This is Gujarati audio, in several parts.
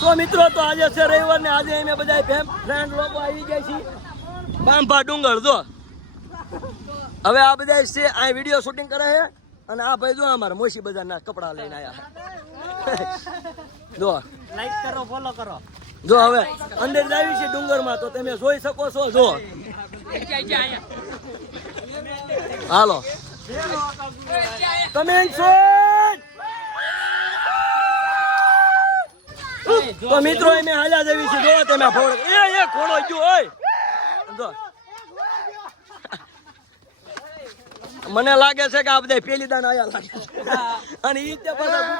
તો મિત્રો તો આજે છે રવિવાર ને આજે અમે બધા ફ્રેન્ડ લોકો આવી ગયા છીએ બાંભા ડુંગર જો હવે આ બધા છે આ વિડીયો શૂટિંગ કરે છે અને આ ભાઈ જો અમારા મોસી બજારના કપડા લઈને આવ્યા જો લાઈક કરો ફોલો કરો જો હવે અંદર જાવી છે ડુંગરમાં તો તમે જોઈ શકો છો જો હાલો તમે તો મિત્રો એને હાલ્યા જેવી છે જો તમે ફોડ એ ખોડો ગયો હોય જો મને લાગે છે કે આ બધા પેલી દાન આયા લાગે અને ઈ તે પાછા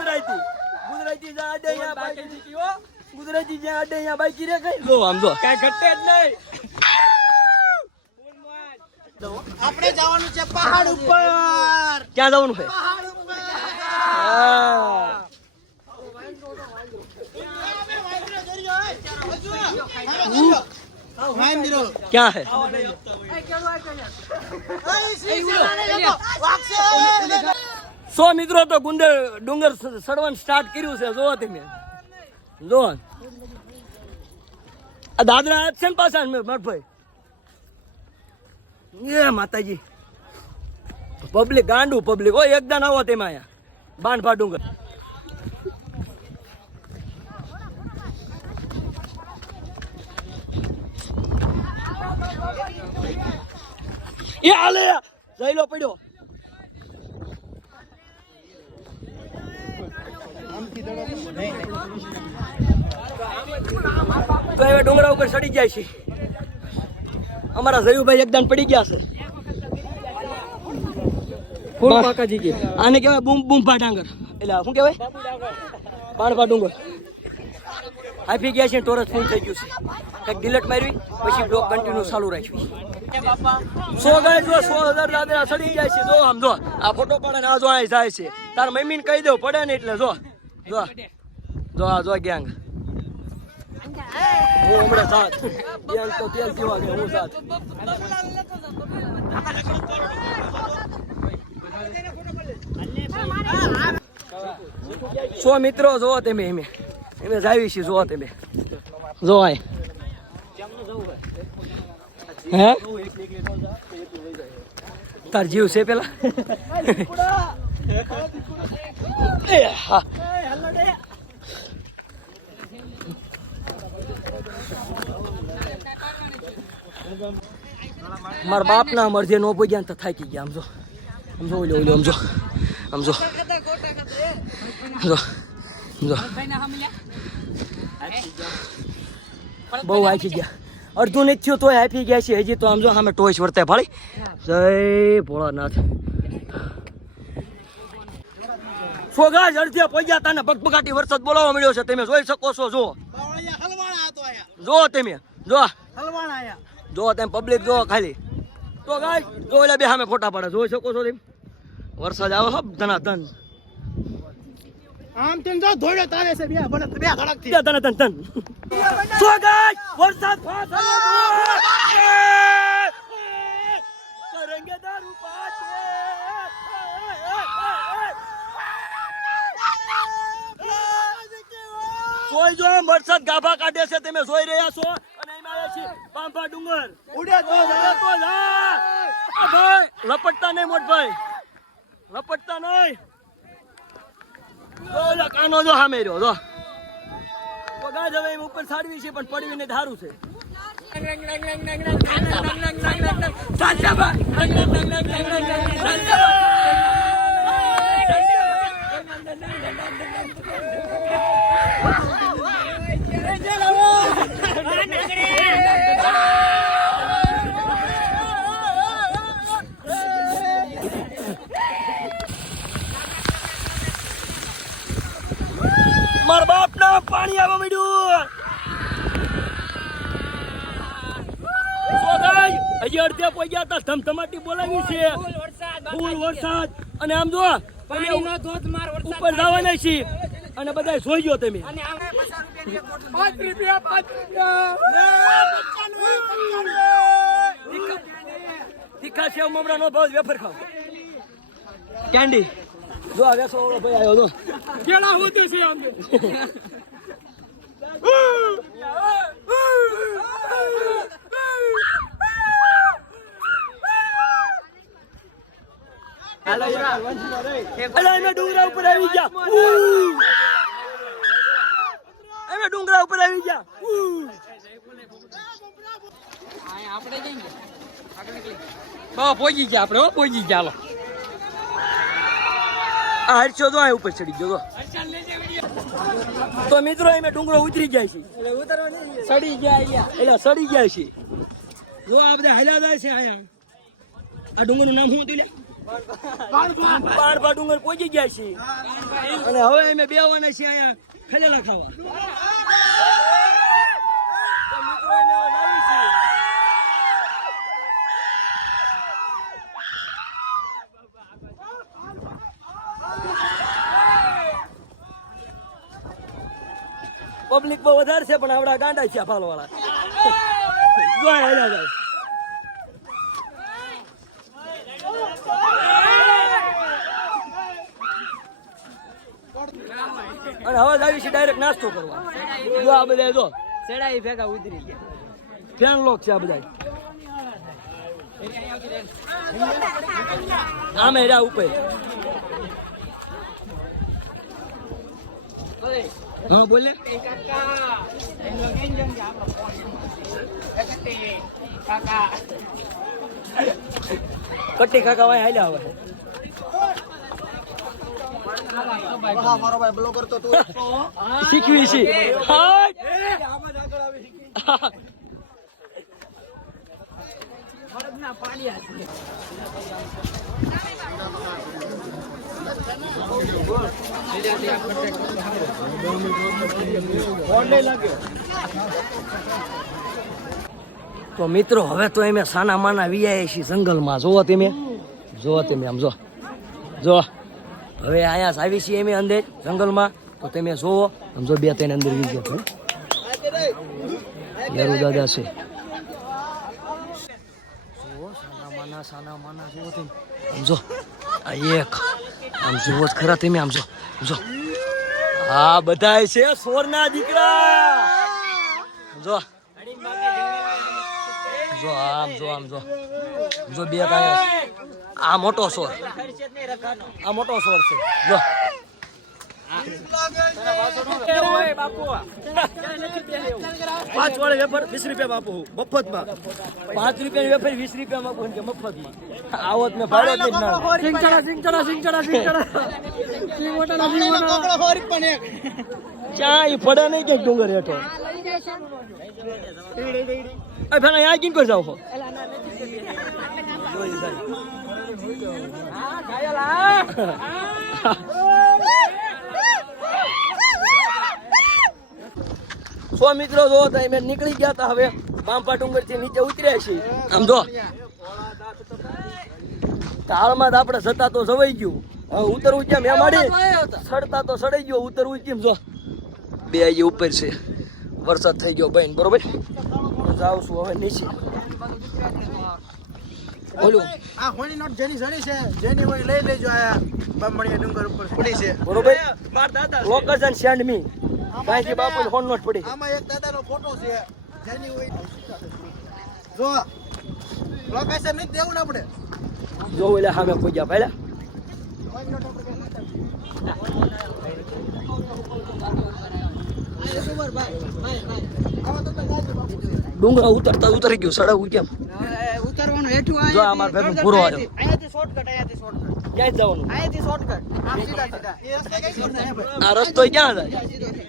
ગુજરાતી જ્યાં અડે અહીંયા બાકી દીધી હો ગુજરાતી જ્યાં અડે અહીંયા બાકી રે કઈ જો આમ જો કાઈ ઘટે જ નહીં આપણે જવાનું છે પહાડ ઉપર ક્યાં જવાનું છે પહાડ ઉપર ક્યાં હે સો મિત્રો તો ડુંગર સડવાનું સ્ટાર્ટ કર્યું છે જો તમે જો આ દાદરા હાથ છે ને પાછા મરભાઈ એ માતાજી પબ્લિક ગાંડું પબ્લિક હોય એકદમ આવો તેમાં અહીંયા બાંધભા ડુંગર એ હાલે જઈલો પડ્યો તો હવે ડુંગરા ઉપર ચડી જાય છે અમારા જયુભાઈ એકદમ પડી ગયા છે આને કહેવાય બૂમભા ડાંગર એટલે શું કહેવાય બાણભા ડુંગર આપી ગયા છે ટોરસ ફૂલ થઈ ગયું છે કંઈક ડિલેટ મારવી પછી બ્લોક કન્ટિન્યુ ચાલુ રાખવી 100,000 દાદરા ચડી જાય છે જો આમ જો આ ફોટો પડે ને આ જો અહીં જાય છે તાર મમ્મીને કહી દઉં પડે ને એટલે જો જો જો આ જો ગેંગ હું હમણાં સાથ ગેંગ તો તેલ પીવા ગયા હું સાથ સો મિત્રો જોવો તમે એમે જાવી છીએ જોવો તમે જો આય હે તાર જીવ છે પેલા મારા બાપ ના મરજે નો પગ્યા તો થાકી ગયા સમજો ઓલો સમજો બહુ હાકી ગયા અડધું નથી થયું તોય આપી ગયા છે હજી તો આમ જો સામે ટોચ વર્તે ભાળી જય ભોળાનાથ સોગાજ અડધ્યા પગ્યા તાને બગબગાટી વરસાદ બોલાવવા મળ્યો છે તમે જોઈ શકો છો જો તમે જો તમે પબ્લિક જો ખાલી તો ગાય જો એટલે બે સામે ફોટા પાડે જોઈ શકો છો તમે વરસાદ આવે હબ ધનાધન આમ તેમ જો ધોડે તારે છે બે ધડક થી ધન તો ગાય વરસાદ ફાસ કરેંગે દારૂ પાછે જોઈ જો વરસાદ ગાભા કાઢે છે તમે જોઈ રહ્યા છો અને એમાં આવે છે બાંભા ડુંગર ઉડે તો જા ભાઈ લપટતા નહીં મોટભાઈ લપટતા નહીં ઓલા કાનો જો સામે રહ્યો જો તો ગાજ હવે એમ ઉપર સાડવી છે પણ પડવીને ધારું છે મારા બાપ ના પાણી આવવા માંડ્યું હજી અડધે પહોંચ્યા હતા ધમધમાટી બોલાવી છે ફૂલ વરસાદ અને આમ જો ઉપર જવાના છે અને બધા જોઈ ગયો તમે તીખા સેવ મમરા નો ભાવ વેફર ખાવ કેન્ડી જો આ વેસો ભાઈ આવ્યો તો કેળા હોતે છે આમ અલા અમે ડુંગરા ઉપર આવી ગયા અમે ડુંગરા ઉપર આવી ગયા આપણે જઈએ આગળ નીકળી પહોંચી ગયા આપણે હો પહોંચી ગયા હાલો આ હરશો તો આ ઉપર ચડી ગયો તો મિત્રો અમે ડુંગરો ઉતરી જાય છે સડી ગયા એટલે સડી ગયા છે જો આ બધા હલા જાય છે આયા આ ડુંગરનું નામ શું હતું પાણપા ડુંગર પહોંચી ગયા છે અને હવે અમે બેવાના છીએ આયા ખલેલા ખાવા તો મિત્રો અમે હવે લાવી છીએ પબ્લિક બહુ વધારે છે પણ આપડા ગાંડા છે ફાલ વાળા અને હવે આવી છે ડાયરેક્ટ નાસ્તો કરવા જો આ બધા જો સેડાઈ ભેગા ઉતરી ગયા ફેન લોક છે આ બધા આમે રહ્યા ઉપર हाँ बोले कट्टी काका वहीं हाइला हुआ है मारो भाई ब्लॉगर तो तू सीखवी सी हाय ना पानी आती તો મિત્રો હવે તો અમે સાના માના વિયા છીએ જંગલમાં જોવો તમે આમ જો હવે અહીંયા આવી છીએ અમે અંદર જંગલમાં તો તમે જોવો આમ જો બે ત્રણ અંદર વી ગયા યાર દાદા છે સાના માના જોવો તમે આમ જો આ એક આમ જોવો જ ખરા તમે આમ જો હા બધા છે સોરના દીકરા જો આમ જો બે કાયા આ મોટો સોર છે જો 5 વાળે વેફર 20 રૂપિયા બાપુ મફતમાં 5 રૂપિયાની વેફર 20 રૂપિયામાં કોણ કે મફતમાં આવત મેં ભાડો જ ના સિંગચડા ચા ઈ પડે નહીં કે ડુંગર હેઠો એ ભલા આ કિન કો જાવ હો સો મિત્રો જો અમે નીકળી ગયા હતા હવે પાંપા ડુંગર થી નીચે ઉતર્યા છીએ આમ જો તાળમાં આપણે જતા તો જવાઈ ગયું હવે ઉતરવું કેમ એમ આડી સડતા તો સડાઈ ગયો ઉતરવું કેમ જો બે આજે ઉપર છે વરસાદ થઈ ગયો ભાઈ બરોબર જાઉં છું હવે નીચે બોલું આ હોની નોટ જેની સડી છે જેની હોય લઈ લેજો આયા બામણીયા ડુંગર ઉપર પડી છે બરોબર location send me કાંઈથી Bapu phone not પડી આમાં એક દાદાનો ફોટો છે જેની હોય જો લોકેશન નહીં દેવું ને આપણે જો એટલે સામે પહોંચ્યા પહેલા ડુંગરા ઉતરતા ઉતરી ગયું સડક કેમ ઉતરવાનું હેઠું જો અમાર ભાઈ પૂરો આવ્યો અહીંયાથી શોર્ટકટ ક્યાં જવાનું અહીંયાથી શોર્ટકટ આમ સીધા એ રસ્તે કઈ શોર્ટકટ આ રસ્તો ક્યાં જાય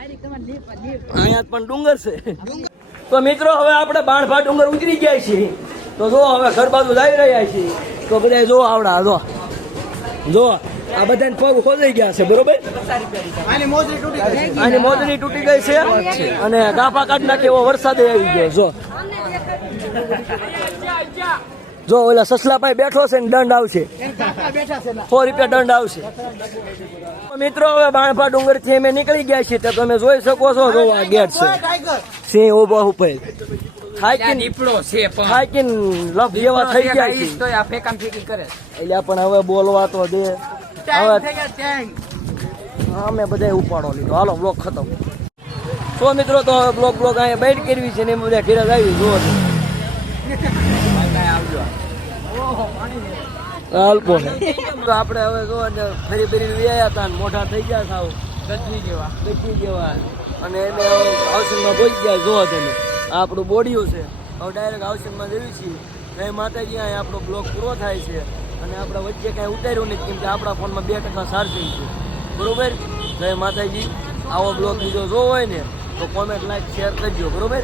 અહીંયા પણ ડુંગર છે તો મિત્રો હવે આપણે બાણભા ડુંગર ઉતરી ગયા છીએ તો જો હવે ઘર બાજુ જઈ રહ્યા છીએ તો બધા જો આવડા જો આ બધાને પગ ખોદાઈ ગયા છે બરોબર આની મોજરી તૂટી ગઈ છે અને ગાફા કાઢ નાખે એવો વરસાદ આવી ગયો જો ઓલા સસલાભાઈ બેઠો છે ને દંડ આવશે 100 રૂપિયા દંડ આવશે મિત્રો હવે બાણભા ડુંગર થી અમે નીકળી ગયા છીએ તો તમે જોઈ શકો છો જો આ ગેટ છે સિંહ ઉભો ઉપર થાકીન લફ જેવા થઈ ગયા છે એટલે પણ હવે બોલવા તો દે હવે અમે બધા ઉપાડો લીધો હાલો બ્લોક ખતમ તો મિત્રો તો બ્લોક અહીંયા બેઠ કરવી છે ને એમ બધા ઘેરા આવી જો અલ્પો તો આપણે હવે જો ને ફરી ફરીને વ્યાયા હતા ને મોઢા થઈ ગયા સાવ ગચી જેવા અને એને હાઉસિંગમાં પહોંચી ગયા જો તમે આ આપણું બોડીઓ છે હવે ડાયરેક્ટ હાઉસિંગમાં જઈએ છીએ જય માતાજી અહીંયા આપણો બ્લોગ પૂરો થાય છે અને આપણે વચ્ચે કાંઈ ઉતાર્યું નથી કેમ કે આપણા ફોનમાં 2% ચાર્જિંગ છે બરોબર જય માતાજી આવો બ્લોગ બીજો જોવો હોય ને તો કોમેન્ટ લાઈક શેર કરજો બરોબર